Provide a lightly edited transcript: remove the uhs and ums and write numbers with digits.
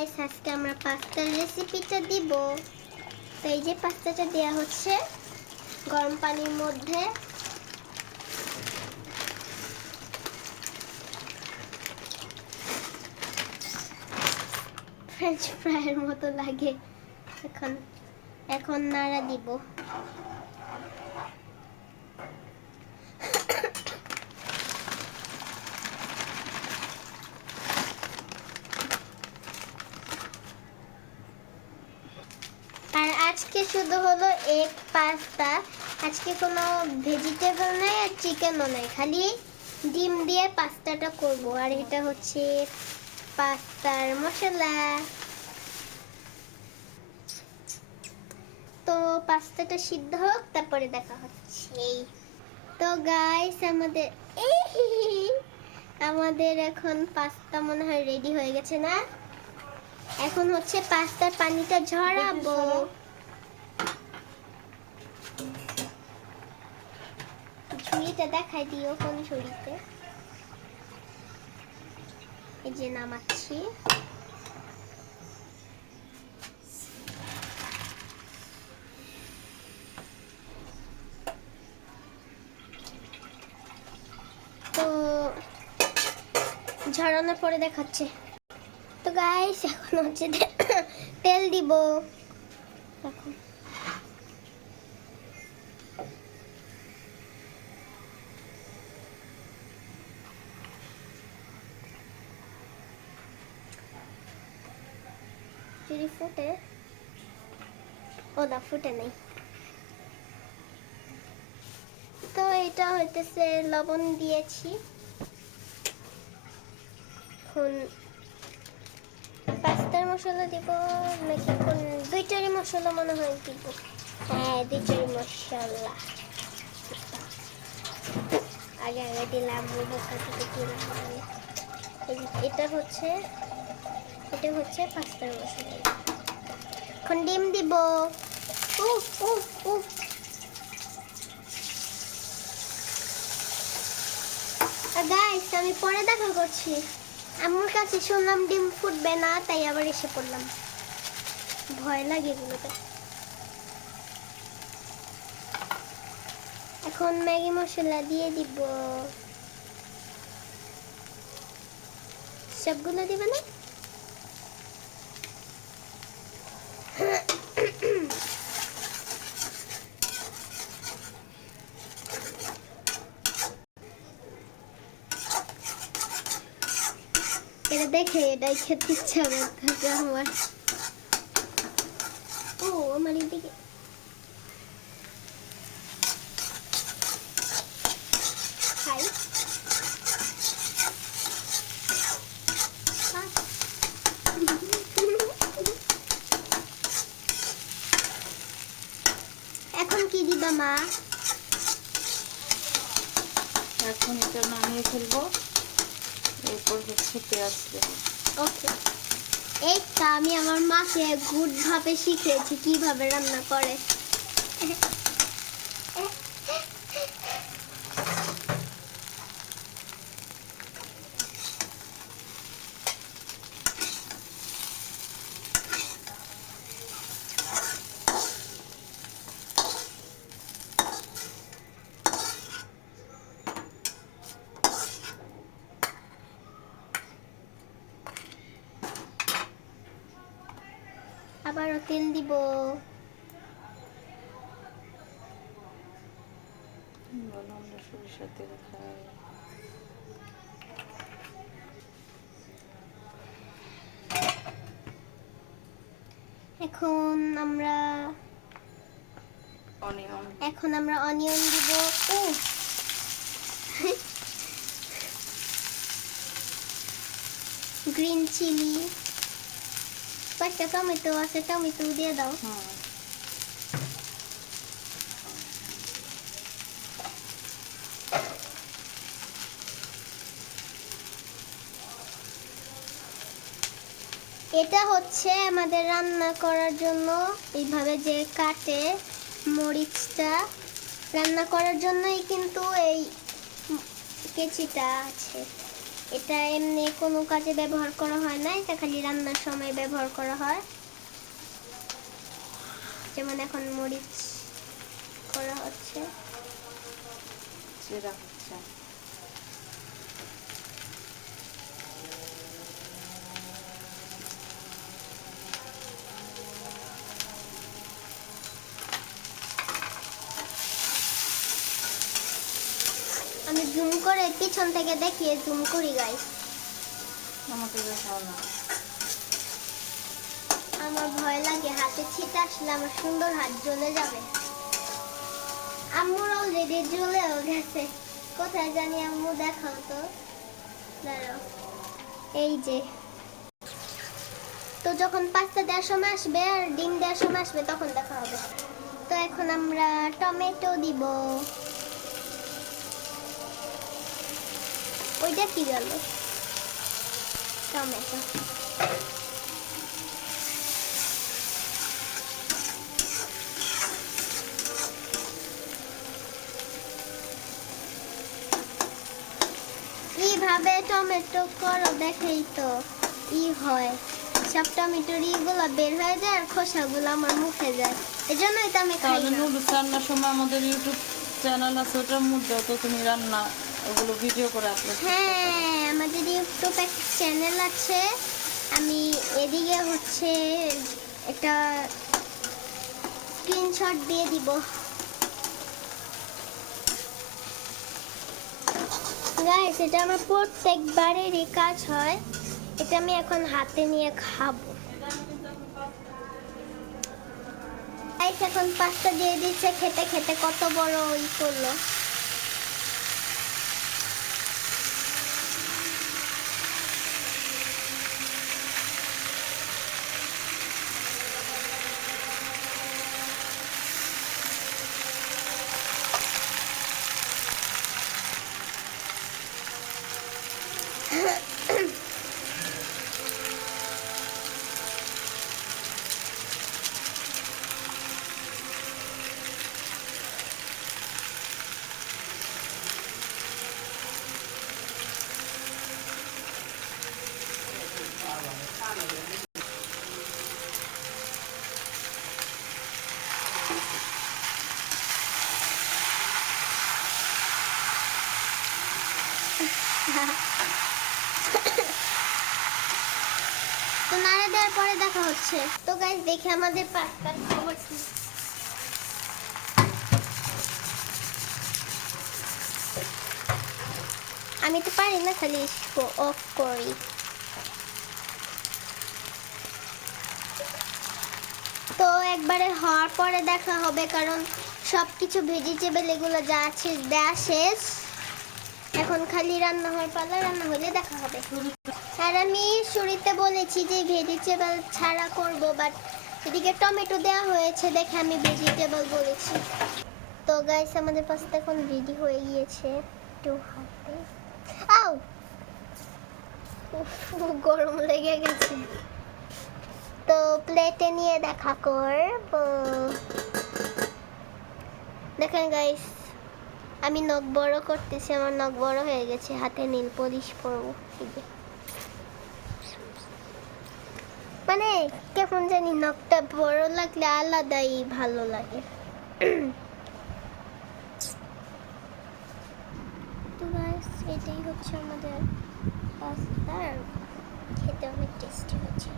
Guys, আজকে আমরা পাস্তার রেসিপিটা দিব। তো এই যে পাস্তাটা দেয়া হচ্ছে গরম পানির মধ্যে। ফ্রেঞ্চ ফ্রাইয়ের মতো লাগে। এখন নাড়া দিব। আর আজকে শুধু হলো এগ পাস্তা। আজকে কোনো ভেজিটেবল নাই আর চিকেনও নাই, খালি ডিম দিয়ে পাস্তাটা করব। আর এটা হচ্ছে পাস্তার মশলা। তো পাস্তাটা সিদ্ধ হোক, তারপরে দেখা হচ্ছে। তো গাইস, আমাদের এখন পাস্তা মনে হয় রেডি হয়ে গেছে না? এখন হচ্ছে পাস্তার পানিটা ঝরাবো। ঝুড়িটা দেখাই দিও কোন ঝুড়িতে। এই যে নামাচ্ছি। তো ঝরানোর পরে দেখাচ্ছে। তো গাইস, এখন হচ্ছে তেল দিব। এখন যদি ফুটে, ও না ফুটে নেই। তো এটা হইতেছে লবণ দিয়েছি। এখন পাস্তার মশলা দিব নাকি কোন দুইটারই মশলা মনে হয় দিব। হ্যাঁ, দুইটারই মশলা আগে আগে দিলাম। এটা হচ্ছে পাস্তার মশলা। এখন ডিম দিব। উফ উফ উফ। গাইস, আমি পরে দেখা করছি। আমার কাছে শুনলাম ডিম ফুটবে না, তাই আবার এসে পড়লাম। ভয় লাগে এগুলোতে। এখন ম্যাগি মশলা দিয়ে দিব। সবগুলো দিবে না? এটা দেখে এটাই খেতে ইচ্ছা করতেছে আমার। ও আমার এদিকে খাই। এখন কি দিবা মা? এখন এটা নামিয়ে ফেলবো, এরপর হচ্ছে পেঁয়াজ দেবো। ওকে। এইটা আমি আমার মাকে গুড ভাবে শিখিয়েছি কিভাবে রান্না করে। আবারও তেল দিব। আমরা সরিষার তেল খাই। এখন আমরা অনিয়ন দিব। গ্রিন চিলি, কয়েকটা টমেটো আছে, টমেটো দিয়ে দাও। এটা হচ্ছে আমাদের রান্না করার জন্য এইভাবে যে কাটে মরিচটা, রান্না করার জন্যই কিন্তু এই কেচিটা আছে। এটা এমনি কোনো কাজে ব্যবহার করা হয় না, এটা খালি রান্নার সময় ব্যবহার করা হয়। যেমন এখন মরিচ করা হচ্ছে। জিরা হচ্ছে। আমি জুম করে পিছন থেকে দেখিয়ে জুম করি গাইস। আমাকে দেখাও না। আমার ভয় লাগে হাতে ছিটা আসলে আমার সুন্দর হাত জ্বলে যাবে। আম্মুর অলরেডি জ্বলেও গেছে, কোথায় জানি আম্মু দেখাও তো, দাঁড়াও। এই যে, তো যখন পাস্তা দেওয়ার সময় আসবে আর ডিম দেওয়ার সময় আসবে তখন দেখা হবে। তো এখন আমরা টমেটো দিব। ওইটা কি গেল? টমেটো। কিভাবে টমেটো করো দেখেই তো হয়, সব টমেটোর ইগুলো বের হয়ে যায় আর খোসাগুলো আমার মুখে যায়, এজন্যই তো আমি খাই তাহলে না। নুডলস রান্নার সময় আমাদের ইউটিউব চ্যানেল আছে, ওটার মধ্যে তো তুমি রান্না ওগুলো ভিডিও করে আপলোড। হ্যাঁ, আমাদের ইউটিউব একটা চ্যানেল আছে, আমি এদিকে হচ্ছে একটা স্ক্রিনশট দিয়ে দিব। গাইস, এটা আমার প্রত্যেকবারেরই কাজ হয়, এটা আমি এখন হাতে নিয়ে খাবো। গাইস, এখন পাস্তা দিয়ে দিচ্ছে, খেতে খেতে কত বড় করলো। তো নাড়া দেওয়ার পরে দেখা হচ্ছে। তো গাইস, দেখি আমাদের পাস্তার খবর কি। আমি তো পারি না, খালি অফ করি। তো একবারে হওয়ার পরে দেখা হবে, কারণ সবকিছু ভেজিটেবল এগুলো যা আছে দেয়া শেষ, এখন খালি রান্না হওয়ার পালা, রান্না হলে দেখা হবে। আর আমি শুরুতে বলেছি যে ভেজিটেবল ছাড়া করব, বাট এদিকে টমেটো দেওয়া হয়েছে দেখে আমি ভেজিটেবল বলেছি। তো গাইস, আমাদের পাস্তা এখন রেডি হয়ে গিয়েছে। একটু হাতে আউ, গরম লেগে গেছে। তো প্লেটে নিয়ে দেখা করব। দেখেন গাইস, আমি নখ বড় করতেছি, আমার নখ বড় হয়ে গেছে, হাতে নীল পলিশ পরবো। মানে কেমন জানি নখটা বড় লাগলে আলাদাই ভালো লাগে। তো গাইস, এটাই হচ্ছে আমাদের পাস্তা, খেতে অনেক টেস্টি হচ্ছে।